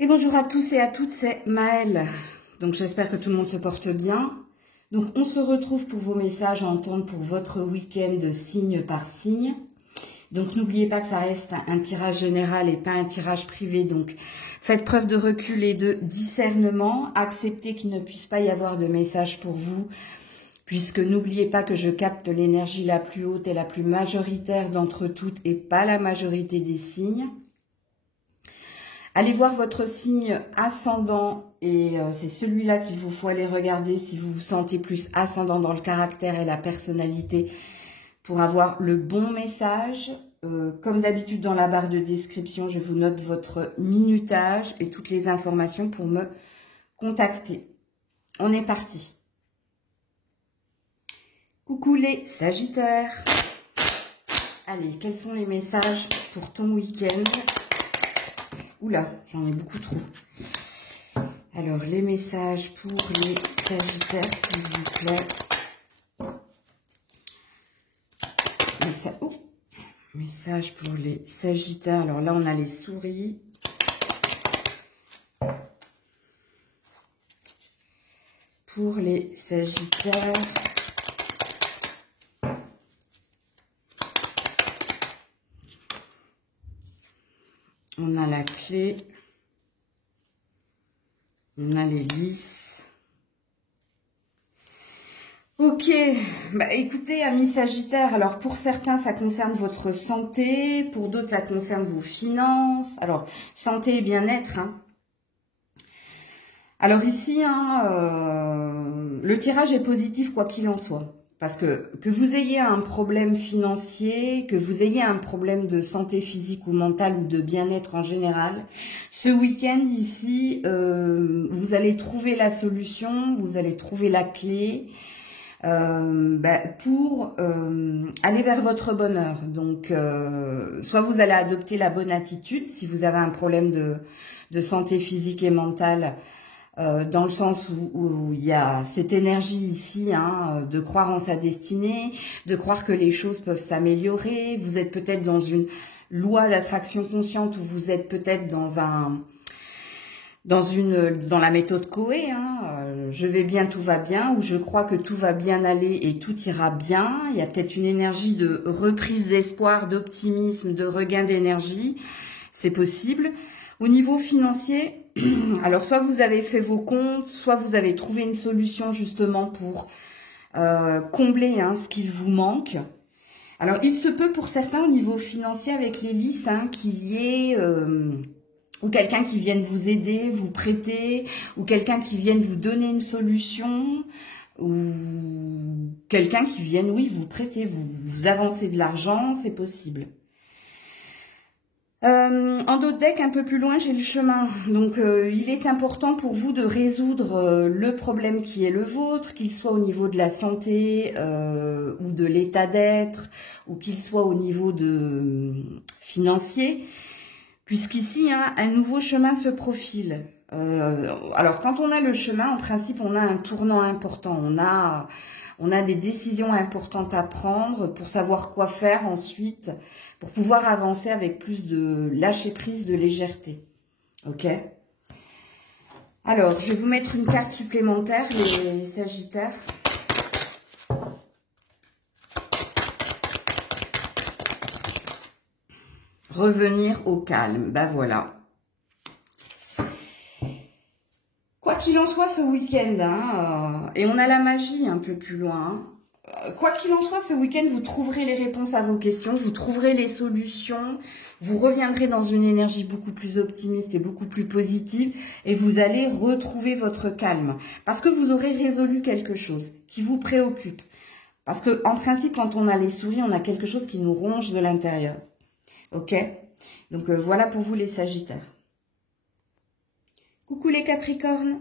Et bonjour à tous et à toutes, c'est Maëlle. Donc j'espère que tout le monde se porte bien. Donc on se retrouve pour vos messages à entendre pour votre week-end signe par signe. Donc n'oubliez pas que ça reste un tirage général et pas un tirage privé. Donc faites preuve de recul et de discernement. Acceptez qu'il ne puisse pas y avoir de message pour vous. Puisque n'oubliez pas que je capte l'énergie la plus haute et la plus majoritaire d'entre toutes et pas la majorité des signes. Allez voir votre signe ascendant et c'est celui-là qu'il vous faut aller regarder si vous vous sentez plus ascendant dans le caractère et la personnalité pour avoir le bon message. Comme d'habitude dans la barre de description, je vous note votre minutage et toutes les informations pour me contacter. On est parti. Coucou les Sagittaires. Allez, quels sont les messages pour ton week-end ? Oula, j'en ai beaucoup trop. Alors, les messages pour les Sagittaires, s'il vous plaît. Message pour les Sagittaires. Alors là, on a les souris. Pour les Sagittaires. On a la clé, on a les lys. Ok, bah écoutez, amis Sagittaires, alors pour certains, ça concerne votre santé, pour d'autres, ça concerne vos finances. Alors, santé et bien-être. Alors ici, le tirage est positif quoi qu'il en soit. Parce que vous ayez un problème financier, que vous ayez un problème de santé physique ou mentale ou de bien-être en général, ce week-end ici, vous allez trouver la solution, vous allez trouver la clé pour aller vers votre bonheur. Donc, soit vous allez adopter la bonne attitude si vous avez un problème de santé physique et mentale, dans le sens où il y a cette énergie ici, de croire en sa destinée, de croire que les choses peuvent s'améliorer. Vous êtes peut-être dans une loi d'attraction consciente ou vous êtes peut-être dans la méthode Coé, je vais bien, tout va bien, ou je crois que tout va bien aller et tout ira bien. Il y a peut-être une énergie de reprise d'espoir, d'optimisme, de regain d'énergie. C'est possible. Au niveau financier, alors soit vous avez fait vos comptes, soit vous avez trouvé une solution justement pour combler ce qu'il vous manque. Alors il se peut pour certains au niveau financier avec les lys qu'il y ait ou quelqu'un qui vienne vous aider, vous prêter, ou quelqu'un qui vienne vous donner une solution, ou quelqu'un qui vienne, oui, vous prêter, vous avancer de l'argent, c'est possible. En d'autres decks, un peu plus loin, j'ai le chemin. Donc, il est important pour vous de résoudre le problème qui est le vôtre, qu'il soit au niveau de la santé ou de l'état d'être, ou qu'il soit au niveau financier, puisqu'ici, un nouveau chemin se profile. Alors, quand on a le chemin, en principe, on a un tournant important. On a des décisions importantes à prendre pour savoir quoi faire ensuite, pour pouvoir avancer avec plus de lâcher-prise, de légèreté. Ok ? Alors, je vais vous mettre une carte supplémentaire, les Sagittaires. Revenir au calme. Ben voilà. Quoi qu'il en soit ce week-end, et on a la magie un peu plus loin, quoi qu'il en soit ce week-end, vous trouverez les réponses à vos questions, vous trouverez les solutions, vous reviendrez dans une énergie beaucoup plus optimiste et beaucoup plus positive et vous allez retrouver votre calme parce que vous aurez résolu quelque chose qui vous préoccupe. Parce que en principe, quand on a les souris, on a quelque chose qui nous ronge de l'intérieur. Ok ? Donc voilà pour vous les Sagittaires. Coucou les Capricornes.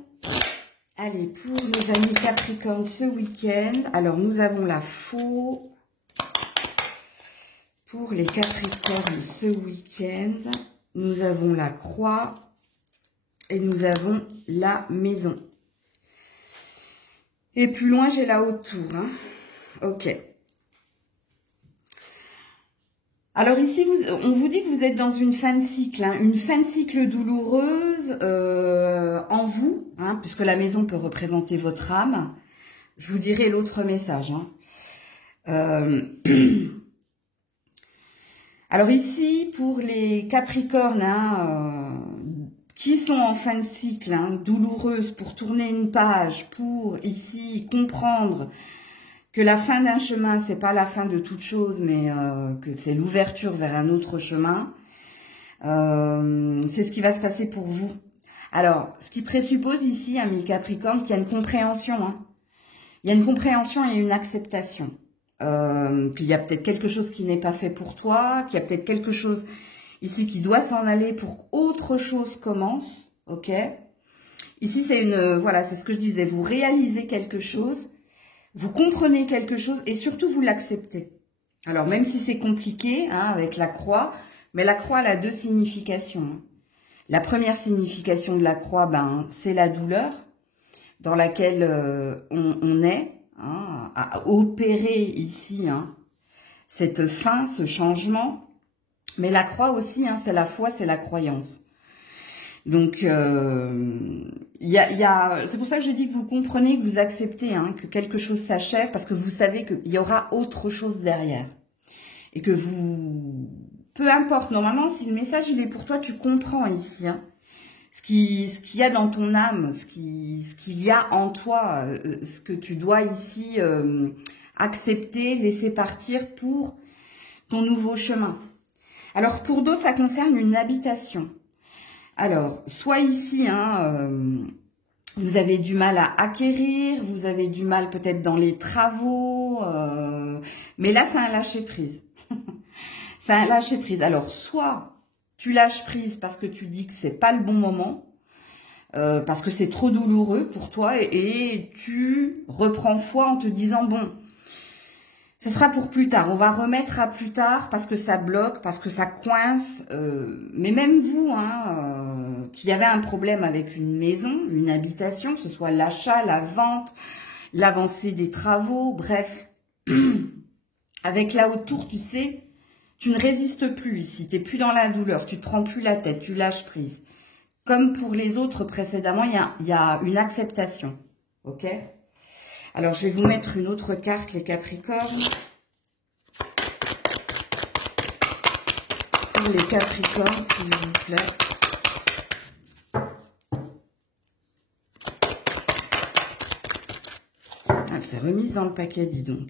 Allez, pour nos amis Capricornes ce week-end, alors nous avons la faux. Pour les Capricornes ce week-end, nous avons la croix et nous avons la maison. Et plus loin, j'ai la haute tour. Ok. Alors ici, on vous dit que vous êtes dans une fin de cycle, hein, une fin de cycle douloureuse en vous, hein, puisque la maison peut représenter votre âme. Je vous dirai l'autre message. Hein. Alors ici, pour les Capricornes, hein, qui sont en fin de cycle, hein, douloureuse, pour tourner une page, pour ici comprendre que la fin d'un chemin, c'est pas la fin de toute chose, mais que c'est l'ouverture vers un autre chemin. C'est ce qui va se passer pour vous. Alors, ce qui présuppose ici, mes Capricornes, qu'il y a une compréhension. Hein. Il y a une compréhension et une acceptation. Qu'il y a peut-être quelque chose qui n'est pas fait pour toi, qu'il y a peut-être quelque chose ici qui doit s'en aller pour qu'autre chose commence. Ok. Ici, c'est voilà, c'est ce que je disais. Vous réalisez quelque chose. Vous comprenez quelque chose et surtout vous l'acceptez. Alors même si c'est compliqué hein, avec la croix, mais la croix elle a deux significations. La première signification de la croix, c'est la douleur dans laquelle on est, hein, à opérer ici hein, cette fin, ce changement. Mais la croix aussi, hein, c'est la foi, c'est la croyance. Donc, c'est pour ça que je dis que vous comprenez, que vous acceptez hein, que quelque chose s'achève, parce que vous savez qu'il y aura autre chose derrière. Et que vous... Peu importe, normalement, si le message il est pour toi, tu comprends ici. Hein, ce qu'il y a dans ton âme, ce qu'il y a en toi, ce que tu dois ici accepter, laisser partir pour ton nouveau chemin. Alors, pour d'autres, ça concerne une habitation. Alors, soit ici, hein, vous avez du mal à acquérir, vous avez du mal peut-être dans les travaux, mais là, c'est un lâcher-prise. C'est un lâcher-prise. Alors, soit tu lâches prise parce que tu dis que c'est pas le bon moment, parce que c'est trop douloureux pour toi, et tu reprends foi en te disant, bon, ce sera pour plus tard, on va remettre à plus tard parce que ça bloque, parce que ça coince. Mais même vous, hein, qui avez un problème avec une maison, une habitation, que ce soit l'achat, la vente, l'avancée des travaux, bref. Avec la haute tour, tu sais, tu ne résistes plus ici, tu n'es plus dans la douleur, tu ne te prends plus la tête, tu lâches prise. Comme pour les autres précédemment, il y a une acceptation. Ok ? Alors, je vais vous mettre une autre carte, les Capricornes. Pour les Capricornes, s'il vous plaît. Ah, elle s'est remise dans le paquet, dis donc.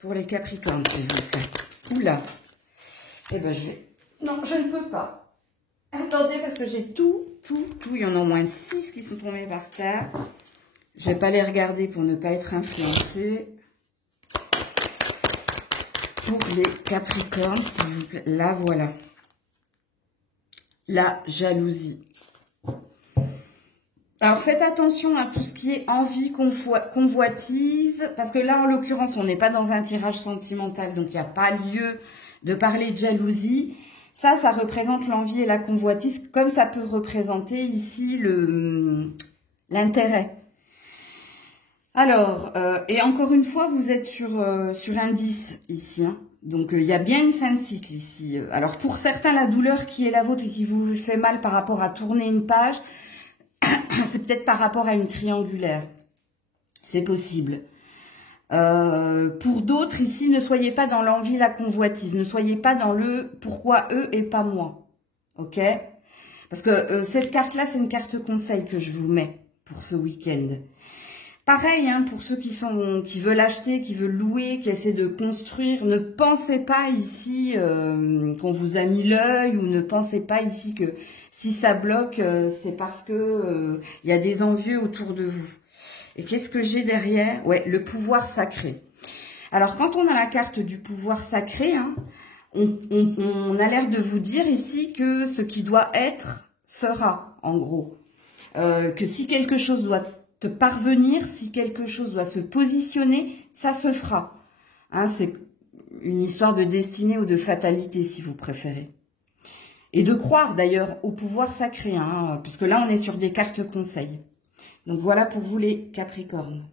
Pour les Capricornes, s'il vous plaît. Oula. Eh ben, je vais... Non, je ne peux pas. Attendez, parce que j'ai tout. Il y en a au moins 6 qui sont tombés par terre. Je ne vais pas les regarder pour ne pas être influencée. Pour les Capricornes, s'il vous plaît. Là, voilà. La jalousie. Alors, faites attention à tout ce qui est envie, convoitise. Parce que là, en l'occurrence, on n'est pas dans un tirage sentimental. Donc, il n'y a pas lieu de parler de jalousie. Ça représente l'envie et la convoitise. Comme ça peut représenter ici l'intérêt. Alors, et encore une fois, vous êtes sur un 10 ici. Hein. Donc, il y a bien une fin de cycle ici. Alors, pour certains, la douleur qui est la vôtre et qui vous fait mal par rapport à tourner une page, c'est peut-être par rapport à une triangulaire. C'est possible. Pour d'autres, ici, ne soyez pas dans l'envie, la convoitise. Ne soyez pas dans le « pourquoi eux et pas moi ». Ok ? Parce que cette carte-là, c'est une carte conseil que je vous mets pour ce week-end. Pareil, hein, pour ceux qui veulent acheter, qui veulent louer, qui essaient de construire, ne pensez pas ici qu'on vous a mis l'œil, ou ne pensez pas ici que si ça bloque, c'est parce que y a des envieux autour de vous. Et qu'est-ce que j'ai derrière? Ouais, le pouvoir sacré. Alors, quand on a la carte du pouvoir sacré, hein, on a l'air de vous dire ici que ce qui doit être sera, en gros. Que si quelque chose doit parvenir, si quelque chose doit se positionner, ça se fera. Hein, c'est une histoire de destinée ou de fatalité, si vous préférez. Et de croire, d'ailleurs, au pouvoir sacré, hein, puisque là, on est sur des cartes conseils. Donc, voilà pour vous, les Capricornes.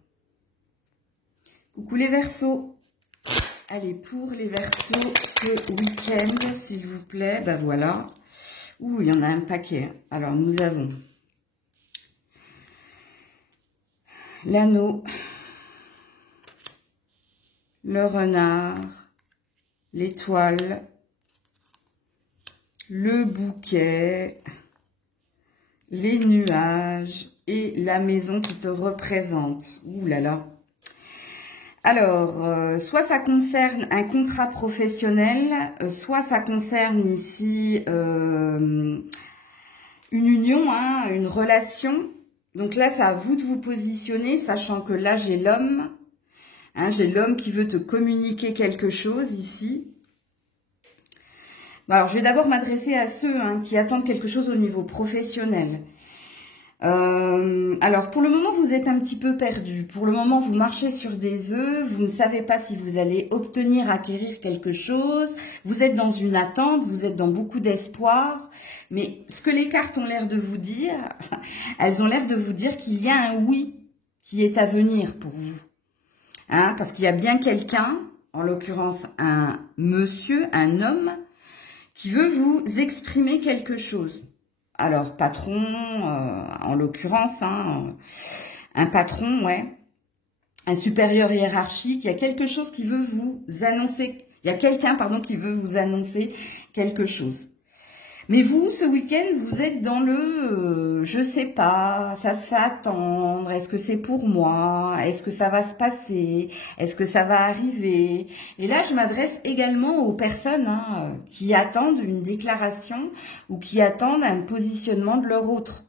Coucou les Verseaux. Allez, pour les Verseaux, ce week-end, s'il vous plaît. Ben voilà. Ouh, il y en a un paquet. Alors, nous avons l'anneau, le renard, l'étoile, le bouquet, les nuages et la maison qui te représente. Ouh là là. Alors, soit ça concerne un contrat professionnel, soit ça concerne ici une union, hein, une relation. Donc là, c'est à vous de vous positionner, sachant que là, j'ai l'homme. Hein, j'ai l'homme qui veut te communiquer quelque chose ici. Bon, alors, je vais d'abord m'adresser à ceux qui attendent quelque chose au niveau professionnel. Alors, pour le moment, vous êtes un petit peu perdu. Pour le moment, vous marchez sur des œufs. Vous ne savez pas si vous allez obtenir, acquérir quelque chose. Vous êtes dans une attente. Vous êtes dans beaucoup d'espoir. Mais ce que les cartes ont l'air de vous dire, elles ont l'air de vous dire qu'il y a un oui qui est à venir pour vous. Hein, parce qu'il y a bien quelqu'un, en l'occurrence un monsieur, un homme, qui veut vous exprimer quelque chose. Alors, patron, en l'occurrence, un patron, ouais, un supérieur hiérarchique, il y a quelque chose qui veut vous annoncer, il y a quelqu'un, pardon, qui veut vous annoncer quelque chose. Mais vous, ce week-end, vous êtes dans le je sais pas, ça se fait attendre, est-ce que c'est pour moi, est-ce que ça va se passer, est-ce que ça va arriver? Et là, je m'adresse également aux personnes qui attendent une déclaration ou qui attendent un positionnement de leur autre.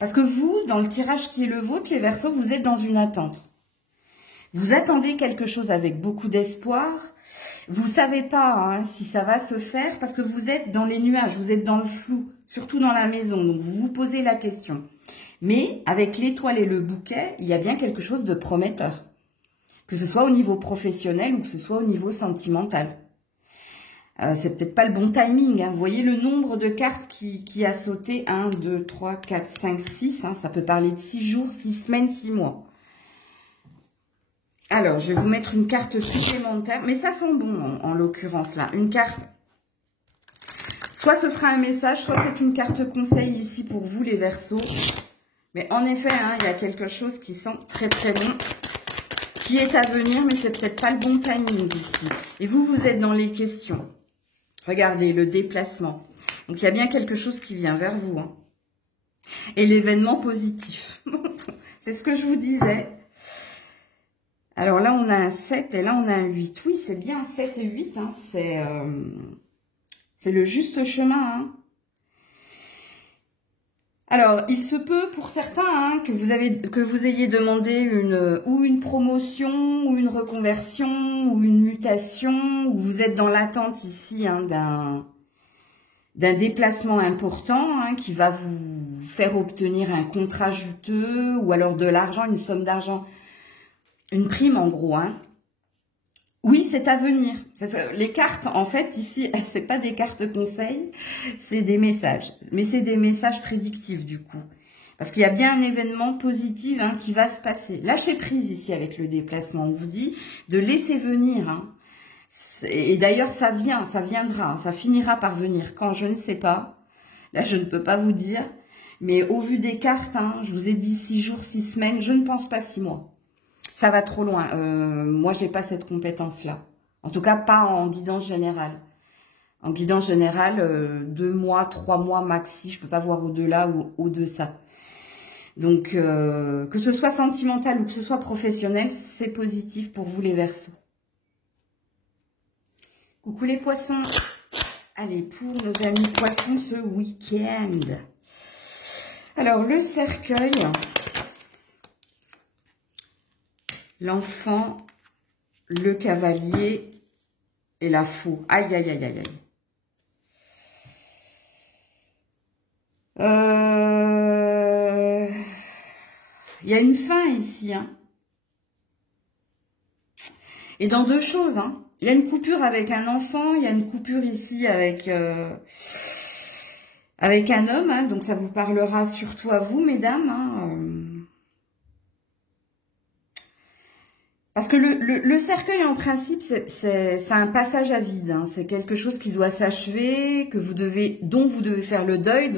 Parce que vous, dans le tirage qui est le vôtre, les Verseaux, vous êtes dans une attente. Vous attendez quelque chose avec beaucoup d'espoir. Vous savez pas si ça va se faire parce que vous êtes dans les nuages, vous êtes dans le flou, surtout dans la maison. Donc, vous vous posez la question. Mais avec l'étoile et le bouquet, il y a bien quelque chose de prometteur. Que ce soit au niveau professionnel ou que ce soit au niveau sentimental. C'est peut-être pas le bon timing. Vous voyez le nombre de cartes qui a sauté. 1, 2, 3, 4, 5, 6. Ça peut parler de 6 jours, 6 semaines, 6 mois. Alors, je vais vous mettre une carte supplémentaire. Mais ça sent bon, en l'occurrence, là. Une carte. Soit ce sera un message, soit c'est une carte conseil ici pour vous, les Verseaux. Mais en effet, il y a quelque chose qui sent très très bon, qui est à venir, mais c'est peut-être pas le bon timing ici. Et vous, vous êtes dans les questions. Regardez, le déplacement. Donc, il y a bien quelque chose qui vient vers vous. Et l'événement positif. C'est ce que je vous disais. Alors là, on a un 7 et là, on a un 8. Oui, c'est bien 7 et 8. C'est le juste chemin. Alors, il se peut pour certains que vous ayez demandé une promotion, ou une reconversion, ou une mutation, ou vous êtes dans l'attente ici d'un déplacement important qui va vous faire obtenir un contrat juteux, ou alors de l'argent, une somme d'argent. Une prime, en gros. Oui, c'est à venir. Les cartes, en fait, ici, c'est pas des cartes conseils, c'est des messages. Mais c'est des messages prédictifs, du coup. Parce qu'il y a bien un événement positif qui va se passer. Lâchez prise ici avec le déplacement. On vous dit de laisser venir. Et d'ailleurs, ça viendra. Ça finira par venir. Quand, je ne sais pas. Là, je ne peux pas vous dire. Mais au vu des cartes, je vous ai dit 6 jours, 6 semaines. Je ne pense pas 6 mois. Ça va trop loin. Moi, j'ai pas cette compétence-là. En tout cas, pas en guidance générale. En guidance générale, 2 mois, 3 mois maxi. Je peux pas voir au-delà ou au-deçà. Donc, que ce soit sentimental ou que ce soit professionnel, c'est positif pour vous les Verseaux. Coucou les poissons. Allez, pour nos amis poissons ce week-end. Alors, le cercueil... L'enfant, le cavalier et la faux. Aïe, aïe, aïe, aïe, aïe. Il y a une fin ici. Et dans deux choses. Il y a une coupure avec un enfant. Il y a une coupure ici avec un homme. Donc ça vous parlera surtout à vous, mesdames. Parce que le cercueil, en principe, c'est un passage à vide. Hein. C'est quelque chose qui doit s'achever, dont vous devez faire le deuil,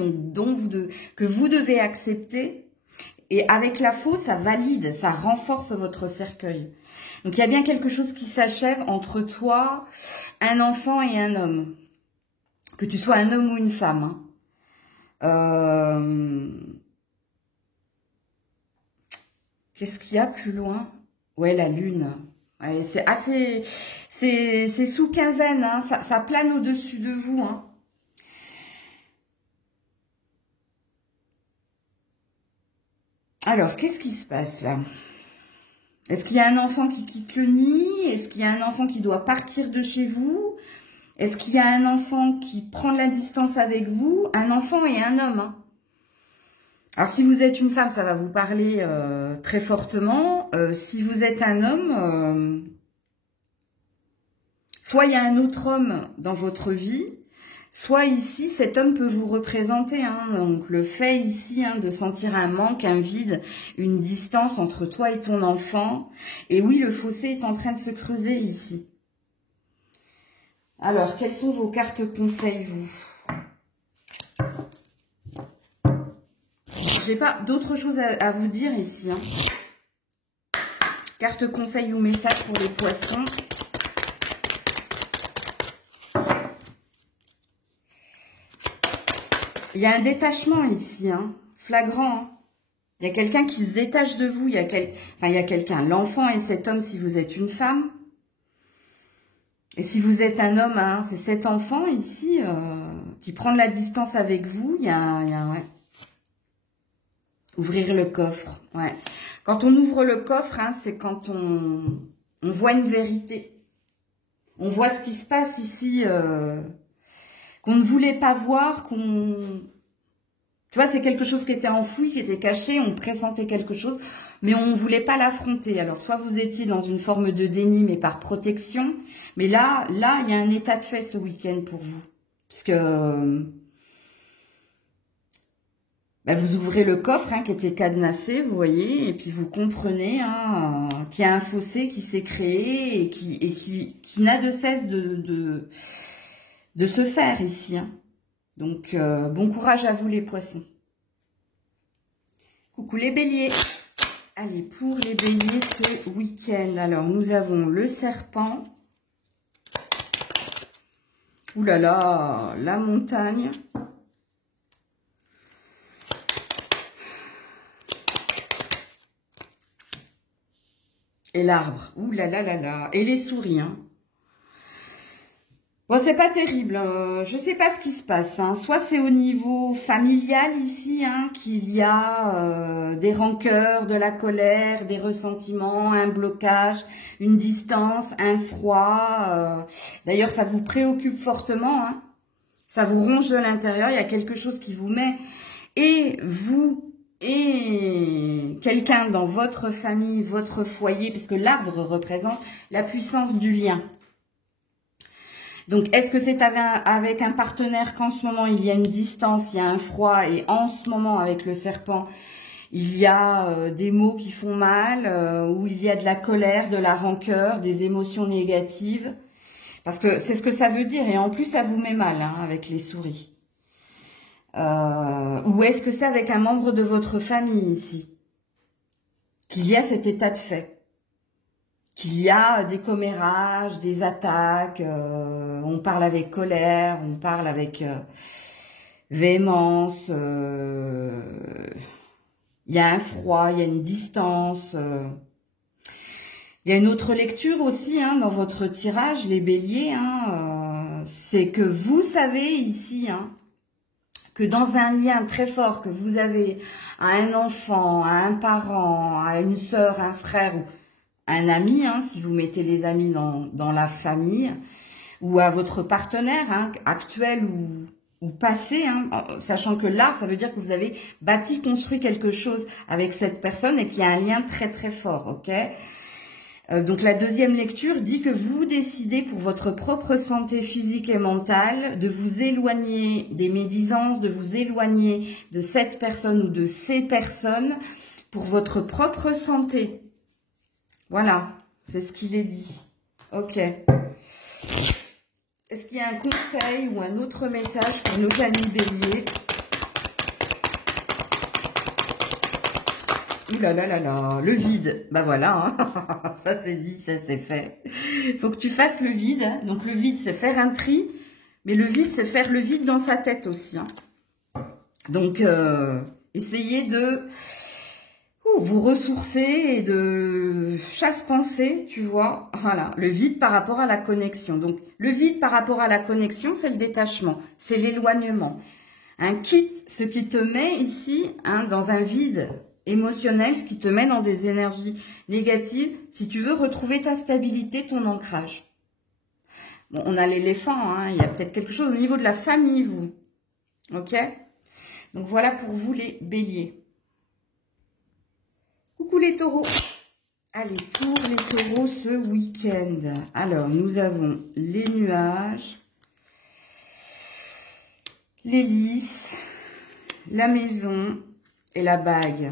que vous devez accepter. Et avec la faux, ça valide, ça renforce votre cercueil. Donc, il y a bien quelque chose qui s'achève entre toi, un enfant et un homme. Que tu sois un homme ou une femme. Hein. Qu'est-ce qu'il y a plus loin? Ouais, la lune. Ouais, c'est sous quinzaine, hein. Ça plane au-dessus de vous. Hein. Alors, qu'est-ce qui se passe là? Est-ce qu'il y a un enfant qui quitte le nid? Est-ce qu'il y a un enfant qui doit partir de chez vous? Est-ce qu'il y a un enfant qui prend de la distance avec vous? Un enfant et un homme. Hein. Alors, si vous êtes une femme, ça va vous parler très fortement. Si vous êtes un homme, soit il y a un autre homme dans votre vie, soit ici, cet homme peut vous représenter. Hein. Donc, le fait ici de sentir un manque, un vide, une distance entre toi et ton enfant. Et oui, le fossé est en train de se creuser ici. Alors, quelles sont vos cartes conseils, vous? J'ai pas d'autre chose à vous dire ici. Hein. Carte conseil ou message pour les poissons. Il y a un détachement ici, hein, flagrant. Hein. Il y a quelqu'un qui se détache de vous. Il y a quelqu'un, l'enfant et cet homme si vous êtes une femme. Et si vous êtes un homme, hein, c'est cet enfant ici qui prend de la distance avec vous. Il y a ouais. Ouvrir le coffre, ouais. Quand on ouvre le coffre, hein, c'est quand on voit une vérité. On voit ce qui se passe ici, qu'on ne voulait pas voir, Tu vois, c'est quelque chose qui était enfoui, qui était caché, on pressentait quelque chose, mais on ne voulait pas l'affronter. Alors, soit vous étiez dans une forme de déni, mais par protection, mais là, il y a un état de fait ce week-end pour vous. Parce que... vous ouvrez le coffre qui était cadenassé, vous voyez, et puis vous comprenez qu'il y a un fossé qui s'est créé et qui n'a de cesse de se faire ici. Hein. Donc, bon courage à vous les poissons. Coucou les béliers. Allez, pour les béliers ce week-end, alors nous avons le serpent. Ouh là là, la montagne. Et l'arbre. Ouh là là là là. Et les souris. Hein. Bon, c'est pas terrible. Je sais pas ce qui se passe. Hein. Soit c'est au niveau familial ici, qu'il y a des rancœurs, de la colère, des ressentiments, un blocage, une distance, un froid. D'ailleurs, ça vous préoccupe fortement. Hein. Ça vous ronge de l'intérieur. Il y a quelque chose qui vous met. Et vous... et quelqu'un dans votre famille, votre foyer, puisque l'arbre représente la puissance du lien. Donc, est-ce que c'est avec un partenaire qu'en ce moment, il y a une distance, il y a un froid, et en ce moment, avec le serpent, il y a des mots qui font mal, où il y a de la colère, de la rancœur, des émotions négatives, parce que c'est ce que ça veut dire, et en plus, ça vous met mal avec les souris. Ou est-ce que c'est avec un membre de votre famille ici qu'il y a cet état de fait, qu'il y a des commérages, des attaques, on parle avec colère, on parle avec véhémence, il y a un froid, il y a une distance. Il y a une autre lecture aussi dans votre tirage, les béliers, c'est que vous savez ici... que dans un lien très fort que vous avez à un enfant, à un parent, à une sœur, un frère ou un ami, si vous mettez les amis dans la famille, ou à votre partenaire actuel ou passé, sachant que là, ça veut dire que vous avez bâti, construit quelque chose avec cette personne et qu'il y a un lien très très fort, ok ? Donc la deuxième lecture dit que vous décidez pour votre propre santé physique et mentale de vous éloigner des médisances, de vous éloigner de cette personne ou de ces personnes pour votre propre santé. Voilà, C'est ce qu'il est dit. Ok. Est-ce qu'il y a un conseil ou un autre message pour nos amis béliers? Ouh là là là là, le vide. Bah voilà, hein. Ça c'est dit, ça c'est fait. Il faut que tu fasses le vide. Donc le vide, c'est faire un tri. Mais le vide, c'est faire le vide dans sa tête aussi. Hein. Donc, essayez de vous ressourcer et de chasse-pensée, tu vois. Voilà, le vide par rapport à la connexion. Donc, le vide par rapport à la connexion, c'est le détachement, c'est l'éloignement. Hein, quitte ce qui te met ici hein, dans un vide émotionnel, ce qui te met dans des énergies négatives, si tu veux retrouver ta stabilité, ton ancrage. Bon, on a l'éléphant, hein, il y a peut-être quelque chose au niveau de la famille, vous. Ok? Donc, voilà pour vous les béliers. Coucou les taureaux. Allez, pour les taureaux ce week-end. Alors, nous avons les nuages, les lys, la maison et la bague.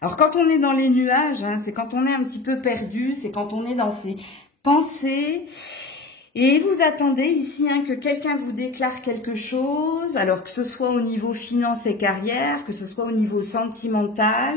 Alors, quand on est dans les nuages, hein, c'est quand on est un petit peu perdu, c'est quand on est dans ses pensées. Et vous attendez ici hein, que quelqu'un vous déclare quelque chose, alors que ce soit au niveau finance et carrière, que ce soit au niveau sentimental,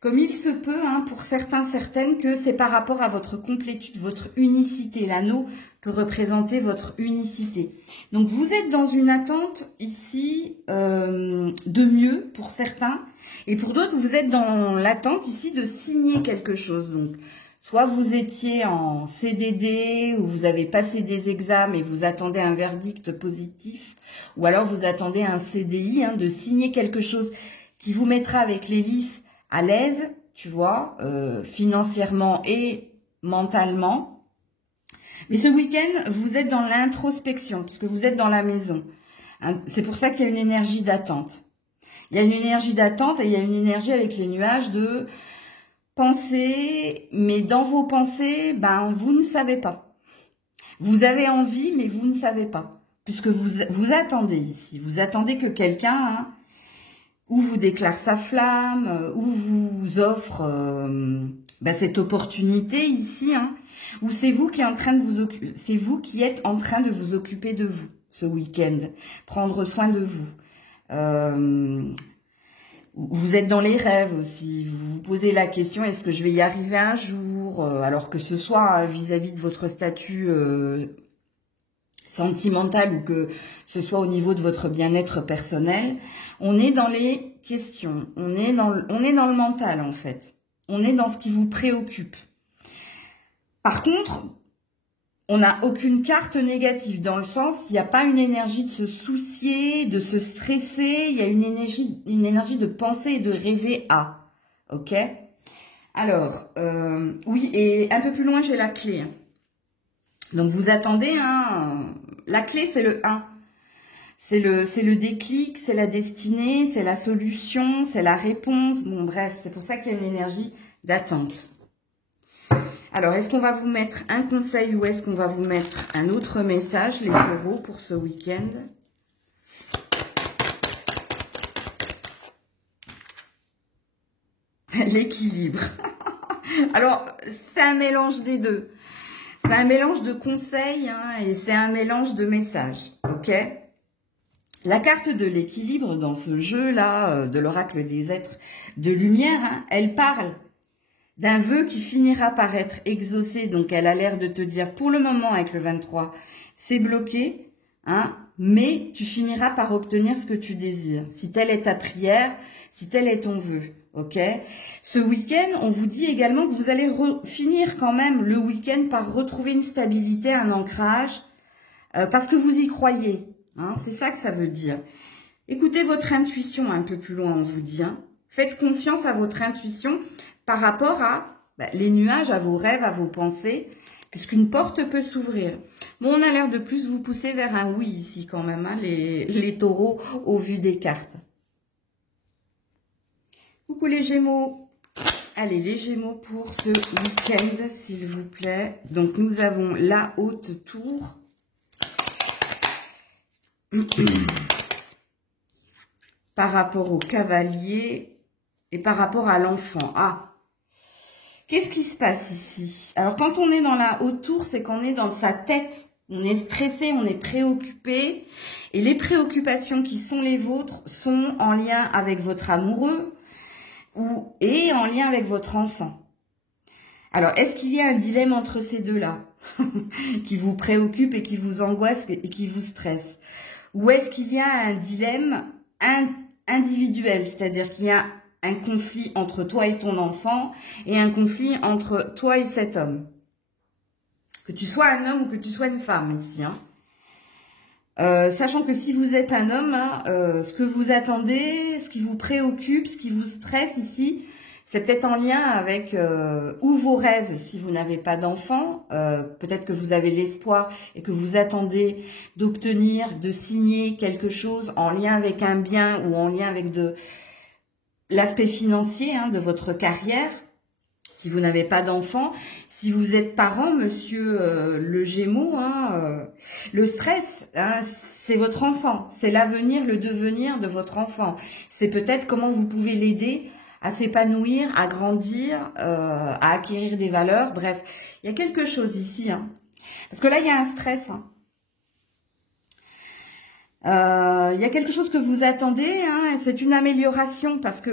comme il se peut, hein, pour certains, certaines, que c'est par rapport à votre complétude, votre unicité. L'anneau peut représenter votre unicité. Donc vous êtes dans une attente ici de mieux pour certains, et pour d'autres, vous êtes dans l'attente ici de signer quelque chose. Donc soit vous étiez en CDD, ou vous avez passé des examens et vous attendez un verdict positif, ou alors vous attendez un CDI, hein, de signer quelque chose qui vous mettra avec les lys à l'aise, tu vois, financièrement et mentalement. Mais ce week-end, vous êtes dans l'introspection, puisque vous êtes dans la maison. Hein, c'est pour ça qu'il y a une énergie d'attente. Il y a une énergie d'attente et il y a une énergie avec les nuages de penser, mais dans vos pensées, ben, vous ne savez pas. Vous avez envie, mais vous ne savez pas. Puisque vous attendez ici. Vous attendez que quelqu'un, hein, ou vous déclare sa flamme, ou vous offre ben, cette opportunité ici, hein, ou c'est vous qui êtes en train de vous occuper, c'est vous qui êtes en train de vous occuper de vous ce week-end, prendre soin de vous. Vous êtes dans les rêves aussi, vous vous posez la question, est-ce que je vais y arriver un jour, alors que ce soit vis-à-vis de votre statut sentimental ou que ce soit au niveau de votre bien-être personnel, on est dans les questions, on est dans le mental en fait, on est dans ce qui vous préoccupe. Par contre, on n'a aucune carte négative, dans le sens, il n'y a pas une énergie de se soucier, de se stresser, il y a une énergie de penser et de rêver à. Ok? Alors, oui, et un peu plus loin, j'ai la clé. Donc, vous attendez, hein, la clé, c'est le 1. C'est le déclic, c'est la destinée, c'est la solution, c'est la réponse. Bon, bref, c'est pour ça qu'il y a une énergie d'attente. Alors, est-ce qu'on va vous mettre un conseil ou est-ce qu'on va vous mettre un autre message, les taureaux, pour ce week-end? L'équilibre. Alors, c'est un mélange des deux. C'est un mélange de conseils hein, et c'est un mélange de messages. Ok? La carte de l'équilibre dans ce jeu-là, de l'oracle des êtres de lumière, hein, elle parle d'un vœu qui finira par être exaucé. Donc, elle a l'air de te dire, pour le moment, avec le 23, c'est bloqué, hein, mais tu finiras par obtenir ce que tu désires. Si telle est ta prière, si tel est ton vœu, ok? Ce week-end, on vous dit également que vous allez finir quand même le week-end par retrouver une stabilité, un ancrage, parce que vous y croyez. Hein, c'est ça que ça veut dire. Écoutez votre intuition un peu plus loin, on vous dit. Hein. Faites confiance à votre intuition par rapport à les nuages, à vos rêves, à vos pensées, puisqu'une porte peut s'ouvrir. Bon, on a l'air de plus vous pousser vers un oui ici quand même, hein, les taureaux, au vu des cartes. Coucou les Gémeaux. Allez, les Gémeaux pour ce week-end, s'il vous plaît. Donc, nous avons la haute tour. Par rapport au cavalier et par rapport à l'enfant. Ah, Qu'est-ce qui se passe ici? Alors, quand on est dans la haute tour, c'est qu'on est dans sa tête. On est stressé, on est préoccupé. Et les préoccupations qui sont les vôtres sont en lien avec votre amoureux et en lien avec votre enfant. Alors, est-ce qu'il y a un dilemme entre ces deux-là qui vous préoccupe et qui vous angoisse et qui vous stresse? Ou est-ce qu'il y a un dilemme individuel, c'est-à-dire qu'il y a un conflit entre toi et ton enfant et un conflit entre toi et cet homme? Que tu sois un homme ou que tu sois une femme ici. Hein. Sachant que si vous êtes un homme, hein, ce que vous attendez, ce qui vous préoccupe, ce qui vous stresse ici, c'est peut-être en lien avec ou vos rêves si vous n'avez pas d'enfant. Peut-être que vous avez l'espoir et que vous attendez d'obtenir, de signer quelque chose en lien avec un bien ou en lien avec l'aspect financier hein, de votre carrière. Si vous n'avez pas d'enfant, si vous êtes parent, monsieur le Gémeaux, hein, le stress, hein, c'est votre enfant, c'est l'avenir, le devenir de votre enfant. C'est peut-être comment vous pouvez l'aider à s'épanouir, à grandir, à acquérir des valeurs. Bref, il y a quelque chose ici. Hein. Parce que là, il y a un stress. Hein. Il y a quelque chose que vous attendez, hein, c'est une amélioration parce que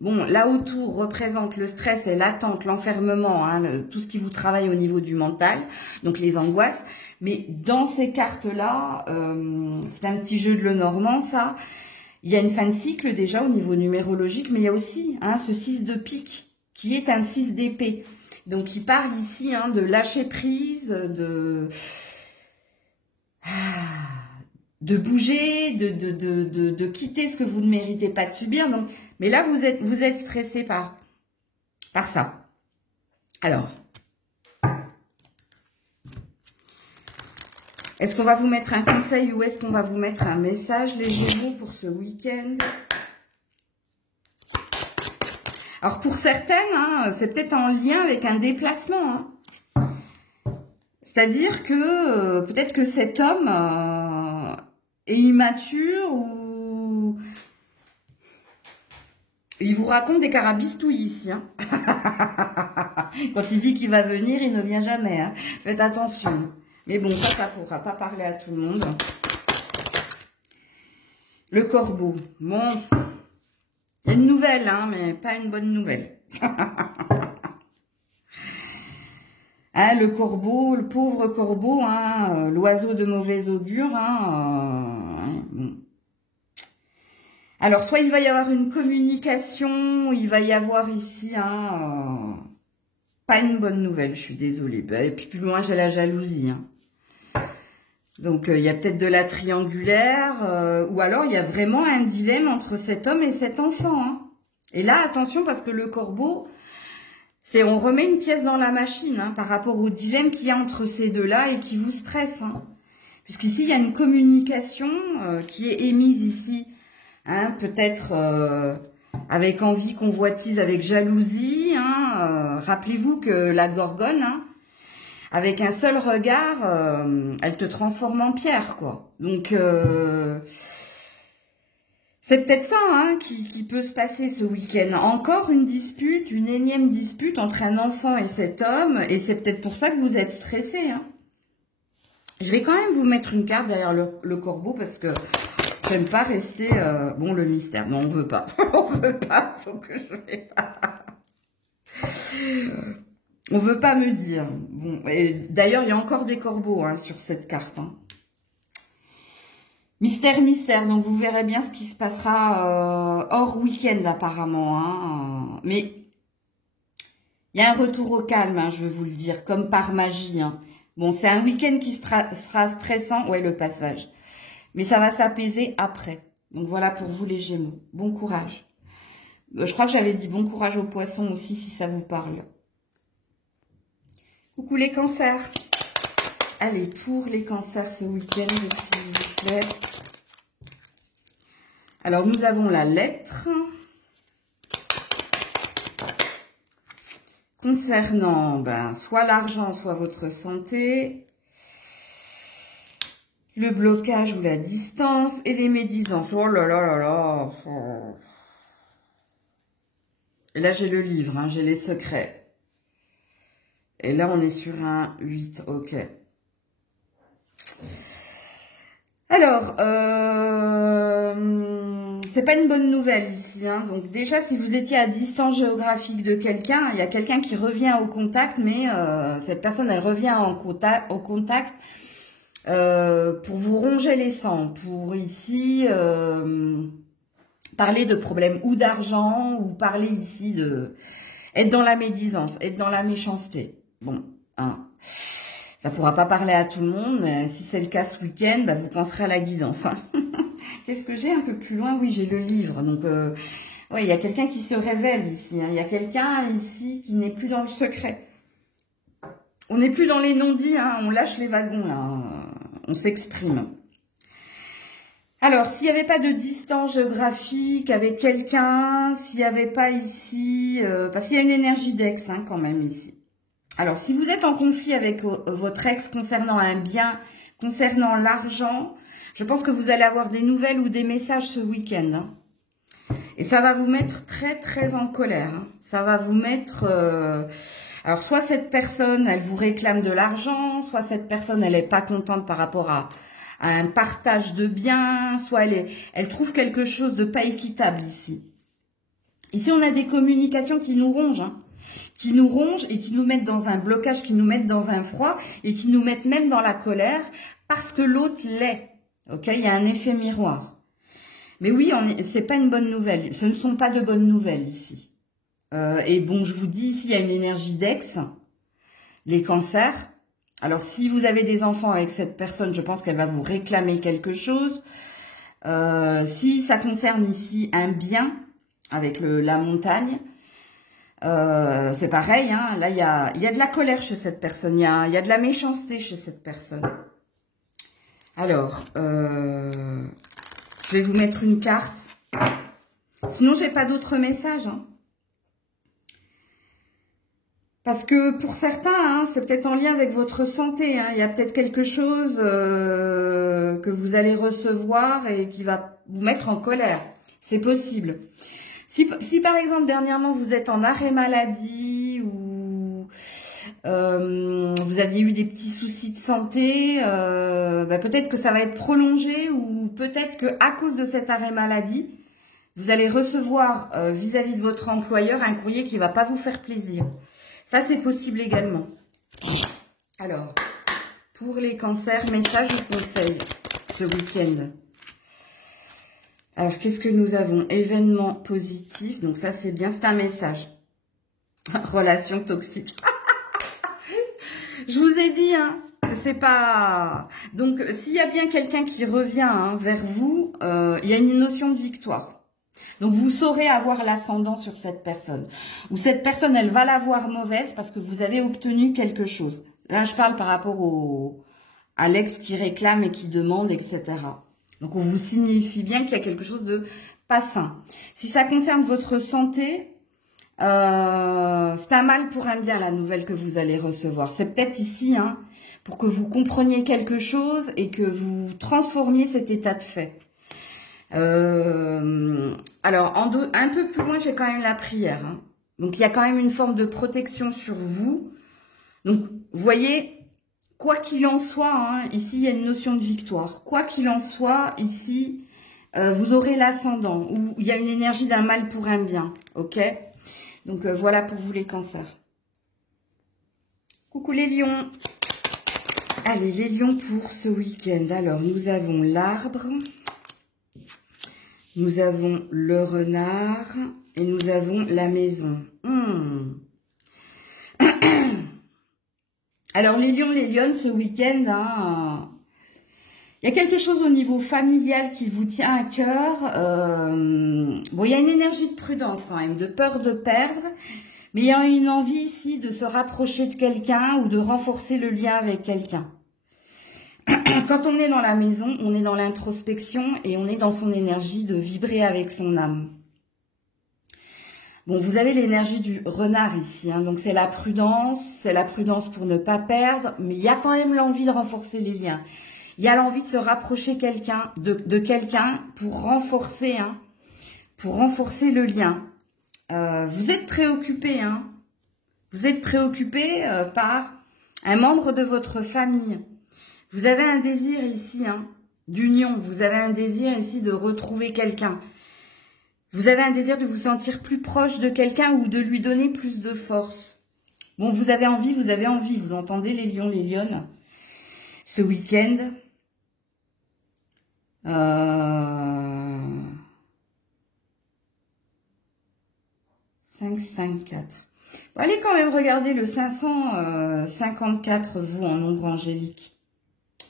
là autour représente le stress et l'attente, l'enfermement, hein, tout ce qui vous travaille au niveau du mental, donc les angoisses. Mais dans ces cartes-là, c'est un petit jeu de Lenormand, ça. Il y a une fin de cycle déjà au niveau numérologique, mais il y a aussi hein, ce 6 de pique qui est un 6 d'épée. Donc il parle ici hein, de lâcher prise, de bouger, de quitter ce que vous ne méritez pas de subir. Donc, mais là, vous êtes stressé par ça. Alors, est-ce qu'on va vous mettre un conseil ou est-ce qu'on va vous mettre un message, les Gémeaux, pour ce week-end? Alors, pour certaines, hein, c'est peut-être en lien avec un déplacement. Hein. C'est-à-dire que peut-être que cet homme est immature ou il vous raconte des carabistouilles ici. Hein. Quand il dit qu'il va venir, il ne vient jamais. Hein. Faites attention. Mais bon, ça ne pourra pas parler à tout le monde. Le corbeau. Bon, il y a une nouvelle, hein, mais pas une bonne nouvelle. Hein, le corbeau, le pauvre corbeau, hein, l'oiseau de mauvais augure. Hein, bon. Alors, soit il va y avoir une communication, il va y avoir ici pas une bonne nouvelle, je suis désolée. Et puis plus loin, j'ai la jalousie. Hein. Donc, il y a peut-être de la triangulaire, ou alors il y a vraiment un dilemme entre cet homme et cet enfant. Hein. Et là, attention, parce que le corbeau, on remet une pièce dans la machine hein, par rapport au dilemme qu'il y a entre ces deux-là et qui vous stresse. Hein. Puisqu'ici, il y a une communication qui est émise ici, hein, peut-être avec envie, convoitise, avec jalousie. Hein, rappelez-vous que la gorgone, hein, avec un seul regard, elle te transforme en pierre, quoi. Donc, c'est peut-être ça hein, qui peut se passer ce week-end. Encore une dispute, une énième dispute entre un enfant et cet homme. Et c'est peut-être pour ça que vous êtes stressé. Hein. Je vais quand même vous mettre une carte derrière le corbeau parce que j'aime pas rester... bon, le mystère. Non, on veut pas. On veut pas, donc je vais pas... On veut pas me dire. Bon, d'ailleurs, il y a encore des corbeaux hein, sur cette carte. Hein. Mystère, mystère. Donc, vous verrez bien ce qui se passera hors week-end, apparemment. Hein. Mais il y a un retour au calme, hein, je vais vous le dire, comme par magie. Hein. Bon, c'est un week-end qui sera stressant. Ouais, le passage. Mais ça va s'apaiser après. Donc, voilà pour vous, les Gémeaux. Bon courage. Je crois que j'avais dit bon courage aux poissons aussi, si ça vous parle. Coucou les cancers. Allez, pour les cancers ce week-end, s'il vous plaît. Alors, nous avons la lettre. Concernant soit l'argent, soit votre santé. Le blocage ou la distance. Et les médisances. Oh là là là là. Oh. Et là, j'ai le livre, hein, j'ai les secrets. Et là, on est sur un 8, ok. Alors, c'est pas une bonne nouvelle ici. Hein. Donc déjà, si vous étiez à distance géographique de quelqu'un, il y a quelqu'un qui revient au contact, mais cette personne, elle revient au contact pour vous ronger les sangs, pour ici parler de problèmes ou d'argent, ou parler ici de être dans la médisance, être dans la méchanceté. Bon, hein. Ça ne pourra pas parler à tout le monde, mais si c'est le cas ce week-end, bah, vous penserez à la guidance. Hein. Qu'est-ce que j'ai un peu plus loin? Oui, j'ai le livre. Donc, ouais, il y a quelqu'un qui se révèle ici. Hein. Il y a quelqu'un ici qui n'est plus dans le secret. On n'est plus dans les non-dits. Hein. On lâche les wagons, là. On s'exprime. Alors, s'il n'y avait pas de distance géographique avec quelqu'un, s'il n'y avait pas ici... parce qu'il y a une énergie d'ex, hein, quand même, ici. Alors, si vous êtes en conflit avec votre ex concernant un bien, concernant l'argent, je pense que vous allez avoir des nouvelles ou des messages ce week-end. Hein. Et ça va vous mettre très, très en colère. Hein. Ça va vous mettre... Alors, soit cette personne, elle vous réclame de l'argent, soit cette personne, elle n'est pas contente par rapport à un partage de biens, soit elle trouve quelque chose de pas équitable ici. Ici, on a des communications qui nous rongent, hein. Qui nous rongent et qui nous mettent dans un blocage, qui nous mettent dans un froid et qui nous mettent même dans la colère parce que l'autre l'est. Ok, il y a un effet miroir. Mais oui, c'est pas une bonne nouvelle. Ce ne sont pas de bonnes nouvelles ici. Et bon, je vous dis, ici, il y a une énergie d'ex, les cancers. Alors, si vous avez des enfants avec cette personne, je pense qu'elle va vous réclamer quelque chose. Si ça concerne ici un bien avec la montagne, c'est pareil, hein. Là, il y a de la colère chez cette personne, il y a de la méchanceté chez cette personne. Alors, je vais vous mettre une carte. Sinon, j'ai pas d'autres messages. Hein. Parce que pour certains, hein, c'est peut-être en lien avec votre santé. Hein. Il y a peut-être quelque chose que vous allez recevoir et qui va vous mettre en colère. C'est possible. Si par exemple, dernièrement, vous êtes en arrêt maladie ou vous aviez eu des petits soucis de santé, bah, peut-être que ça va être prolongé ou peut-être qu'à cause de cet arrêt maladie, vous allez recevoir vis-à-vis de votre employeur un courrier qui ne va pas vous faire plaisir. Ça, c'est possible également. Alors, pour les cancers, message ou conseil ce week-end. Alors, qu'est-ce que nous avons? Événement positif. Donc, ça, c'est bien. C'est un message. Relation toxique. Je vous ai dit, hein, que c'est pas... Donc, s'il y a bien quelqu'un qui revient hein, vers vous, il y a une notion de victoire. Donc, vous saurez avoir l'ascendant sur cette personne. Ou cette personne, elle va l'avoir mauvaise parce que vous avez obtenu quelque chose. Là, je parle par rapport à l'ex qui réclame et qui demande, etc. Donc, on vous signifie bien qu'il y a quelque chose de pas sain. Si ça concerne votre santé, c'est un mal pour un bien, la nouvelle que vous allez recevoir. C'est peut-être ici, hein, pour que vous compreniez quelque chose et que vous transformiez cet état de fait. Alors, un peu plus loin, j'ai quand même la prière. Hein. Donc, il y a quand même une forme de protection sur vous. Donc, vous voyez... Quoi qu'il en soit, hein, ici, il y a une notion de victoire. Quoi qu'il en soit, ici, vous aurez l'ascendant. Ou il y a une énergie d'un mal pour un bien. Ok? Donc, voilà pour vous les cancers. Coucou les lions. Allez, les lions pour ce week-end. Alors, nous avons l'arbre. Nous avons le renard. Et nous avons la maison. Alors, les lions, les lionnes, ce week-end, hein, il y a quelque chose au niveau familial qui vous tient à cœur. Bon, il y a une énergie de prudence quand même, de peur de perdre. Mais il y a une envie ici de se rapprocher de quelqu'un ou de renforcer le lien avec quelqu'un. Quand on est dans la maison, on est dans l'introspection et on est dans son énergie de vibrer avec son âme. Bon, vous avez l'énergie du renard ici, hein, donc c'est la prudence pour ne pas perdre, mais il y a quand même l'envie de renforcer les liens. Il y a l'envie de se rapprocher de quelqu'un pour renforcer le lien. Vous êtes préoccupé, hein. Vous êtes préoccupé par un membre de votre famille. Vous avez un désir ici, hein, d'union. Vous avez un désir ici de retrouver quelqu'un. Vous avez un désir de vous sentir plus proche de quelqu'un ou de lui donner plus de force. Bon, vous avez envie, vous avez envie. Vous entendez les lions, les lionnes, ce week-end. 5, 5, 4. Bon, allez quand même regarder le 554, vous, en nombre angélique.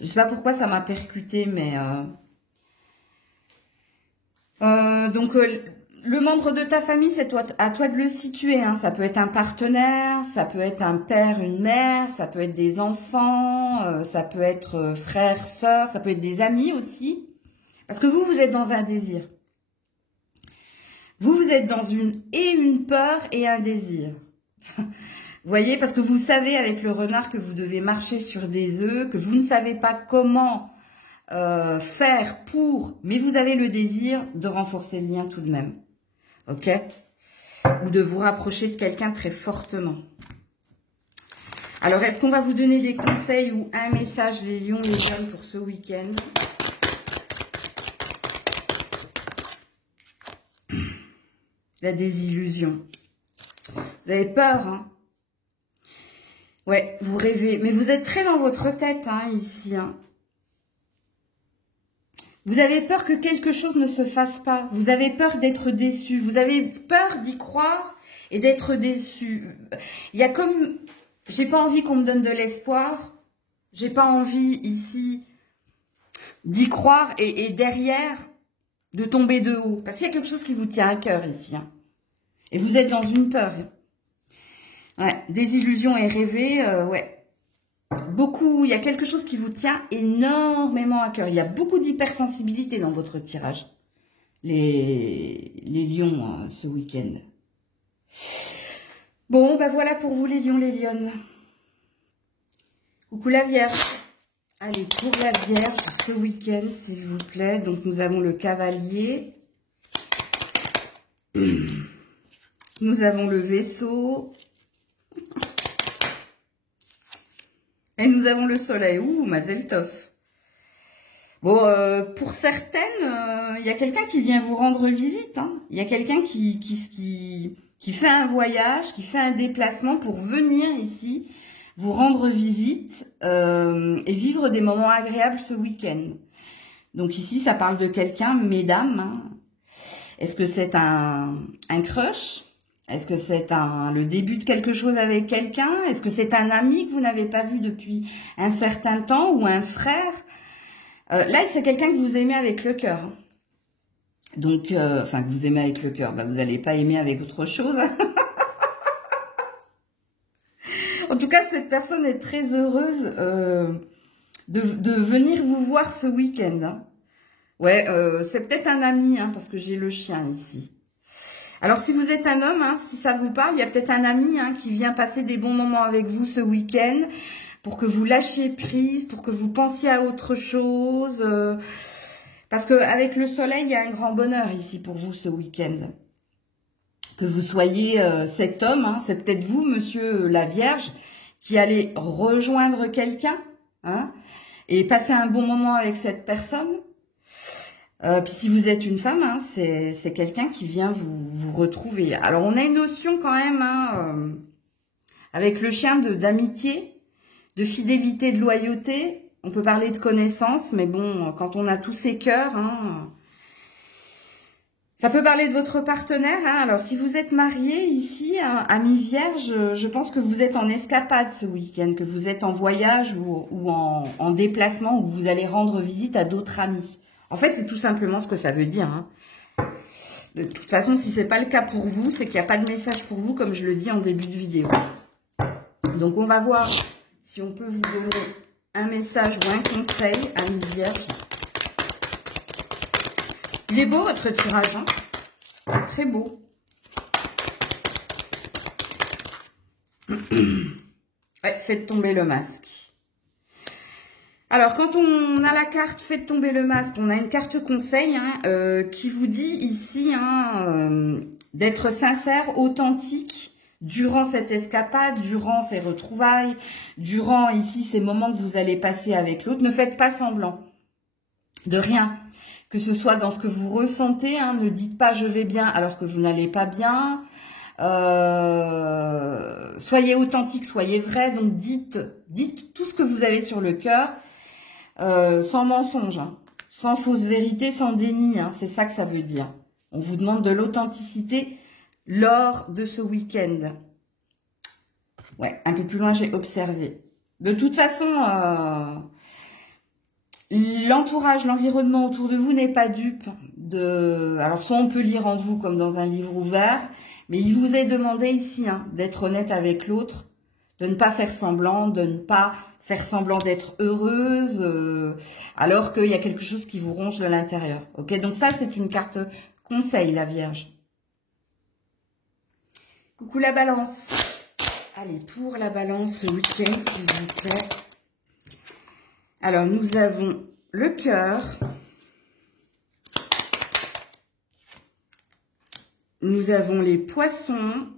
Je sais pas pourquoi ça m'a percuté, mais... donc, le membre de ta famille, c'est à toi de le situer. Hein. Ça peut être un partenaire, ça peut être un père, une mère, ça peut être des enfants, ça peut être frère, sœur, ça peut être des amis aussi. Parce que vous, vous êtes dans un désir. Vous, vous êtes dans une peur et un désir. Vous voyez, parce que vous savez avec le renard que vous devez marcher sur des œufs, que vous ne savez pas comment faire pour, mais vous avez le désir de renforcer le lien tout de même. Ok? Ou de vous rapprocher de quelqu'un très fortement. Alors, est-ce qu'on va vous donner des conseils ou un message, les lions, les jeunes, pour ce week-end? La désillusion. Vous avez peur, hein? Ouais, vous rêvez. Mais vous êtes très dans votre tête, hein, ici. Hein. Vous avez peur que quelque chose ne se fasse pas. Vous avez peur d'être déçu. Vous avez peur d'y croire et d'être déçu. Il y a comme... J'ai pas envie qu'on me donne de l'espoir. J'ai pas envie, ici, d'y croire et derrière, de tomber de haut. Parce qu'il y a quelque chose qui vous tient à cœur, ici. Hein. Et vous êtes dans une peur. Ouais, désillusion et rêver, ouais. Beaucoup, il y a quelque chose qui vous tient énormément à cœur. Il y a beaucoup d'hypersensibilité dans votre tirage. Les lions, ce week-end. Bon, ben voilà pour vous les lions, les lionnes. Coucou la Vierge. Allez, pour la Vierge, ce week-end, s'il vous plaît. Donc, nous avons le cavalier. Nous avons le vaisseau. Et nous avons le soleil. Ouh, Mazel Tov. Bon, pour certaines, il y a quelqu'un qui vient vous rendre visite. Hein. Il y a quelqu'un qui fait un voyage, qui fait un déplacement pour venir ici, vous rendre visite et vivre des moments agréables ce week-end. Donc ici, ça parle de quelqu'un, mesdames. Hein. Est-ce que c'est un crush ? Est-ce que c'est le début de quelque chose avec quelqu'un? Est-ce que c'est un ami que vous n'avez pas vu depuis un certain temps ou un frère? Là, c'est quelqu'un que vous aimez avec le cœur. Donc, enfin, que vous aimez avec le cœur. Bah, vous n'allez pas aimer avec autre chose. En tout cas, cette personne est très heureuse de venir vous voir ce week-end. Hein. Ouais, c'est peut-être un ami, hein, parce que j'ai le chien ici. Alors, si vous êtes un homme, hein, si ça vous parle, il y a peut-être un ami hein, qui vient passer des bons moments avec vous ce week-end pour que vous lâchiez prise, pour que vous pensiez à autre chose. Parce qu'avec le soleil, il y a un grand bonheur ici pour vous ce week-end. Que vous soyez cet homme, hein, c'est peut-être vous, monsieur la Vierge, qui allez rejoindre quelqu'un hein, et passer un bon moment avec cette personne. Puis si vous êtes une femme, hein, c'est quelqu'un qui vient vous retrouver. Alors, on a une notion quand même, hein, avec le chien, d'amitié, de fidélité, de loyauté. On peut parler de connaissance, mais bon, quand on a tous ces cœurs, hein, ça peut parler de votre partenaire. Hein. Alors, si vous êtes marié ici, hein, ami Vierge, je pense que vous êtes en escapade ce week-end, que vous êtes en voyage ou en déplacement, où vous allez rendre visite à d'autres amis. En fait, c'est tout simplement ce que ça veut dire. Hein. De toute façon, si ce n'est pas le cas pour vous, c'est qu'il n'y a pas de message pour vous, comme je le dis en début de vidéo. Donc, on va voir si on peut vous donner un message ou un conseil, ami Vierge. Il est beau, votre tirage. Hein, très beau. Ouais, faites tomber le masque. Alors, quand on a la carte Faites tomber le masque, on a une carte conseil hein, qui vous dit ici hein, d'être sincère, authentique durant cette escapade, durant ces retrouvailles, durant ici ces moments que vous allez passer avec l'autre. Ne faites pas semblant de rien, que ce soit dans ce que vous ressentez. Hein, ne dites pas je vais bien alors que vous n'allez pas bien. Soyez authentique, soyez vrai. Donc dites tout ce que vous avez sur le cœur. Sans mensonge, hein, sans fausse vérité, sans déni, hein, c'est ça que ça veut dire. On vous demande de l'authenticité lors de ce week-end. Ouais, un peu plus loin, j'ai observé. De toute façon, l'entourage, l'environnement autour de vous n'est pas dupe de... Alors, soit on peut lire en vous comme dans un livre ouvert, mais il vous est demandé ici hein, d'être honnête avec l'autre, de ne pas faire semblant, de ne pas faire semblant d'être heureuse, alors qu'il y a quelque chose qui vous ronge de l'intérieur. Ok, donc ça, c'est une carte conseil, la Vierge. Coucou la Balance. Allez, pour la Balance ce week-end, s'il vous plaît. Alors, nous avons le cœur. Nous avons les poissons.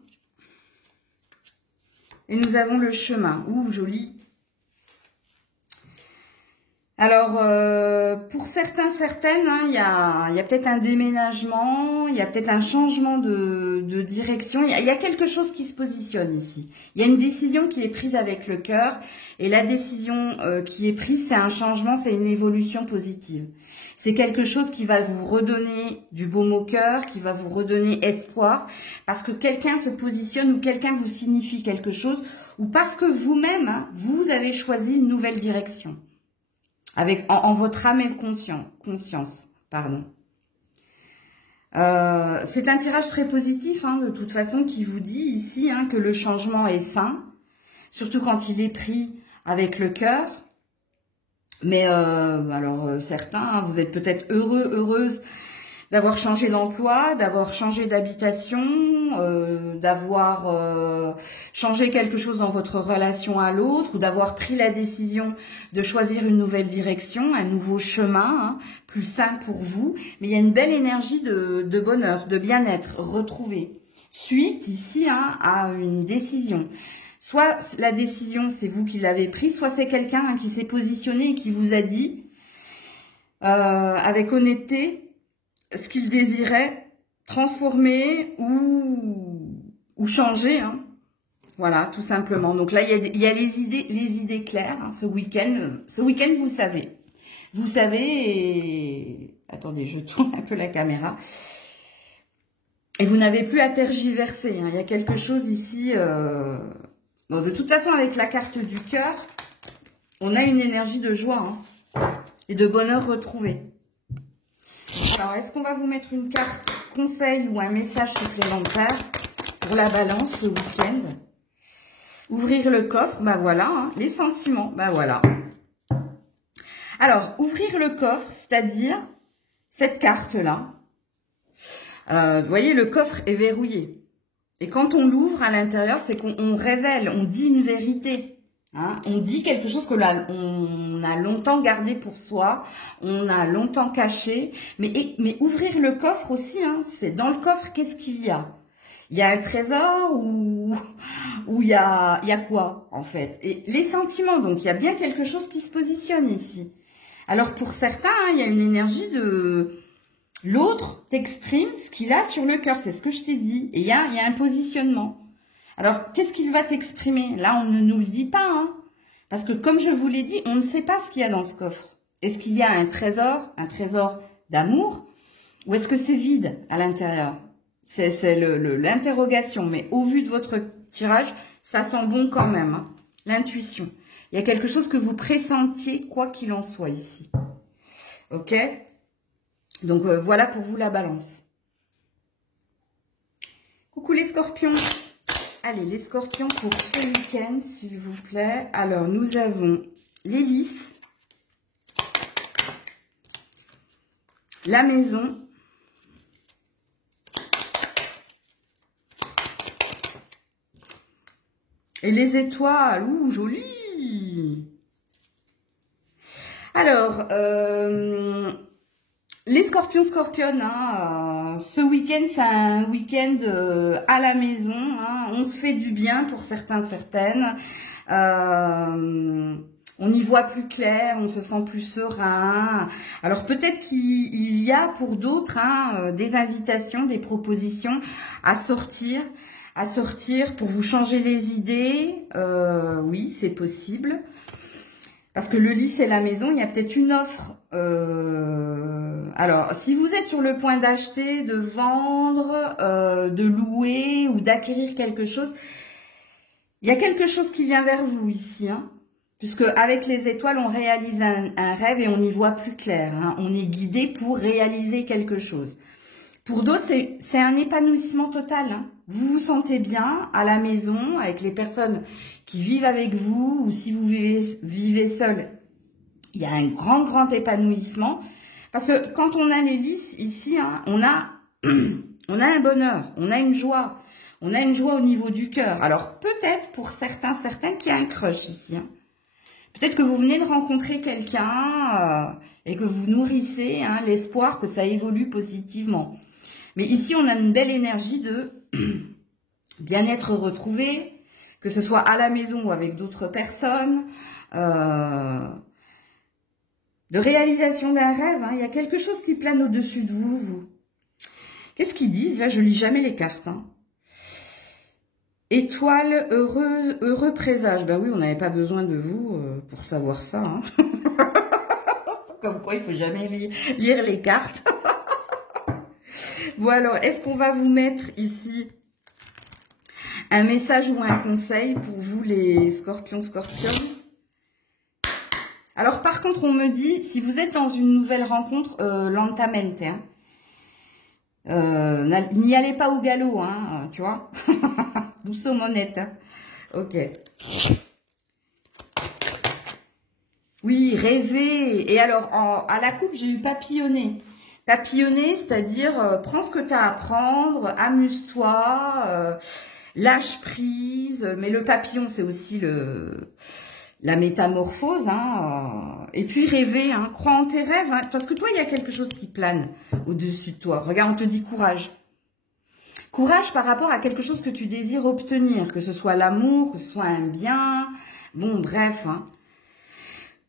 Et nous avons le chemin. Ouh, joli. Alors, pour certains, certaines, hein, il y a peut-être un déménagement, il y a peut-être un changement de direction. Il y a quelque chose qui se positionne ici. Il y a une décision qui est prise avec le cœur. Et la décision qui est prise, c'est un changement, c'est une évolution positive. C'est quelque chose qui va vous redonner du baume au cœur, qui va vous redonner espoir, parce que quelqu'un se positionne ou quelqu'un vous signifie quelque chose, ou parce que vous-même, hein, vous avez choisi une nouvelle direction. Avec en votre âme et conscience. Pardon. C'est un tirage très positif, hein, de toute façon, qui vous dit ici hein, que le changement est sain, surtout quand il est pris avec le cœur. Mais alors certains, hein, vous êtes peut-être heureuse d'avoir changé d'emploi, d'avoir changé d'habitation, d'avoir changé quelque chose dans votre relation à l'autre, ou d'avoir pris la décision de choisir une nouvelle direction, un nouveau chemin, hein, plus sain pour vous. Mais il y a une belle énergie de bonheur, de bien-être retrouvé. Suite ici hein, à une décision. Soit la décision, c'est vous qui l'avez prise, soit c'est quelqu'un hein, qui s'est positionné et qui vous a dit, avec honnêteté, ce qu'il désirait transformer ou changer, hein. Voilà, tout simplement. Donc là, il y a les idées claires, hein, ce week-end. Ce week-end, vous savez. Vous savez, et... Attendez, je tourne un peu la caméra. Et vous n'avez plus à tergiverser, hein. Il y a quelque chose ici... Bon, de toute façon, avec la carte du cœur, on a une énergie de joie hein, et de bonheur retrouvé. Alors, est-ce qu'on va vous mettre une carte conseil ou un message supplémentaire pour la Balance ce week-end? Ouvrir le coffre, bah voilà, hein, les sentiments, bah voilà. Alors, ouvrir le coffre, c'est-à-dire cette carte-là. Vous voyez, le coffre est verrouillé. Et quand on l'ouvre à l'intérieur, c'est qu'on révèle, on dit une vérité. Hein, on dit quelque chose que là, on a longtemps gardé pour soi, on a longtemps caché. Mais ouvrir le coffre aussi, hein, c'est dans le coffre, qu'est-ce qu'il y a? Il y a un trésor ou il y a quoi en fait? Et les sentiments, donc il y a bien quelque chose qui se positionne ici. Alors pour certains, hein, il y a une énergie de... L'autre t'exprime ce qu'il a sur le cœur, c'est ce que je t'ai dit. Et il y a un positionnement. Alors, qu'est-ce qu'il va t'exprimer? Là, on ne nous le dit pas, hein, parce que comme je vous l'ai dit, on ne sait pas ce qu'il y a dans ce coffre. Est-ce qu'il y a un trésor d'amour, ou est-ce que c'est vide à l'intérieur? C'est l'interrogation, mais au vu de votre tirage, ça sent bon quand même, hein, l'intuition. Il y a quelque chose que vous pressentiez, quoi qu'il en soit ici. Ok? Donc, voilà pour vous la Balance. Coucou les Scorpions. Allez, les Scorpions pour ce week-end, s'il vous plaît. Alors, nous avons l'hélice, la maison, et les étoiles. Ouh, joli! Alors, les scorpions, scorpionnes, hein, ce week-end, c'est un week-end à la maison. Hein, on se fait du bien pour certains, certaines. On y voit plus clair, on se sent plus serein. Alors peut-être qu'il y a pour d'autres hein, des invitations, des propositions à sortir pour vous changer les idées. Oui, c'est possible. Parce que le lit, c'est la maison, il y a peut-être une offre. Alors, si vous êtes sur le point d'acheter, de vendre, de louer ou d'acquérir quelque chose, il y a quelque chose qui vient vers vous ici. Hein, puisque avec les étoiles, on réalise un rêve et on y voit plus clair. Hein, on est guidé pour réaliser quelque chose. Pour d'autres, c'est un épanouissement total. Hein. Vous vous sentez bien à la maison avec les personnes qui vivent avec vous ou si vous vivez seul. Il y a un grand épanouissement. Parce que quand on a les lys ici, hein, on a un bonheur, on a une joie. On a une joie au niveau du cœur. Alors peut-être pour certains, certaines qu'il y a un crush ici. Hein. Peut-être que vous venez de rencontrer quelqu'un et que vous nourrissez hein, l'espoir que ça évolue positivement. Mais ici, on a une belle énergie de bien-être retrouvé, que ce soit à la maison ou avec d'autres personnes, de réalisation d'un rêve. Hein. Il y a quelque chose qui plane au-dessus de vous. Qu'est-ce qu'ils disent? Là, je lis jamais les cartes. Hein. Étoile, heureux présage. Ben oui, on n'avait pas besoin de vous pour savoir ça. Hein. Comme quoi, il faut jamais lire les cartes. Bon alors, est-ce qu'on va vous mettre ici un message ou un conseil pour vous les scorpions, scorpionnes? Alors par contre, on me dit, si vous êtes dans une nouvelle rencontre, lentamente, hein, n'y allez pas au galop, hein, tu vois, douce monette, hein. Ok. Oui, rêver. Et alors, à la coupe, j'ai eu papillonner. Papillonner, c'est-à-dire, prends ce que tu as à prendre, amuse-toi, lâche prise. Mais le papillon, c'est aussi la métamorphose. Hein, et puis rêver, hein, crois en tes rêves. Hein, parce que toi, il y a quelque chose qui plane au-dessus de toi. Regarde, on te dit courage. Courage par rapport à quelque chose que tu désires obtenir. Que ce soit l'amour, que ce soit un bien. Bon, bref, hein.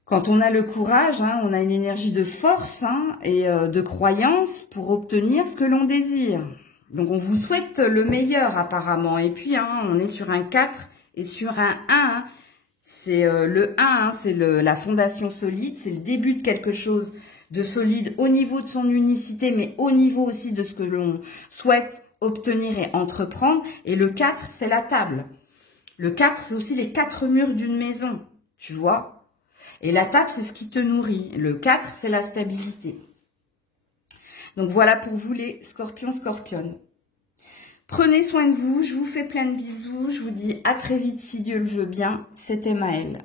Quand on a le courage, hein, on a une énergie de force hein, et de croyance pour obtenir ce que l'on désire. Donc, on vous souhaite le meilleur apparemment. Et puis, hein, on est sur un 4 et sur un 1. Hein. C'est le 1, hein, c'est la fondation solide. C'est le début de quelque chose de solide au niveau de son unicité, mais au niveau aussi de ce que l'on souhaite obtenir et entreprendre. Et le 4, c'est la table. Le 4, c'est aussi les 4 murs d'une maison, tu vois. Et la table, c'est ce qui te nourrit. Le 4, c'est la stabilité. Donc voilà pour vous les scorpions, scorpionnes. Prenez soin de vous. Je vous fais plein de bisous. Je vous dis à très vite si Dieu le veut bien. C'était Maëlle.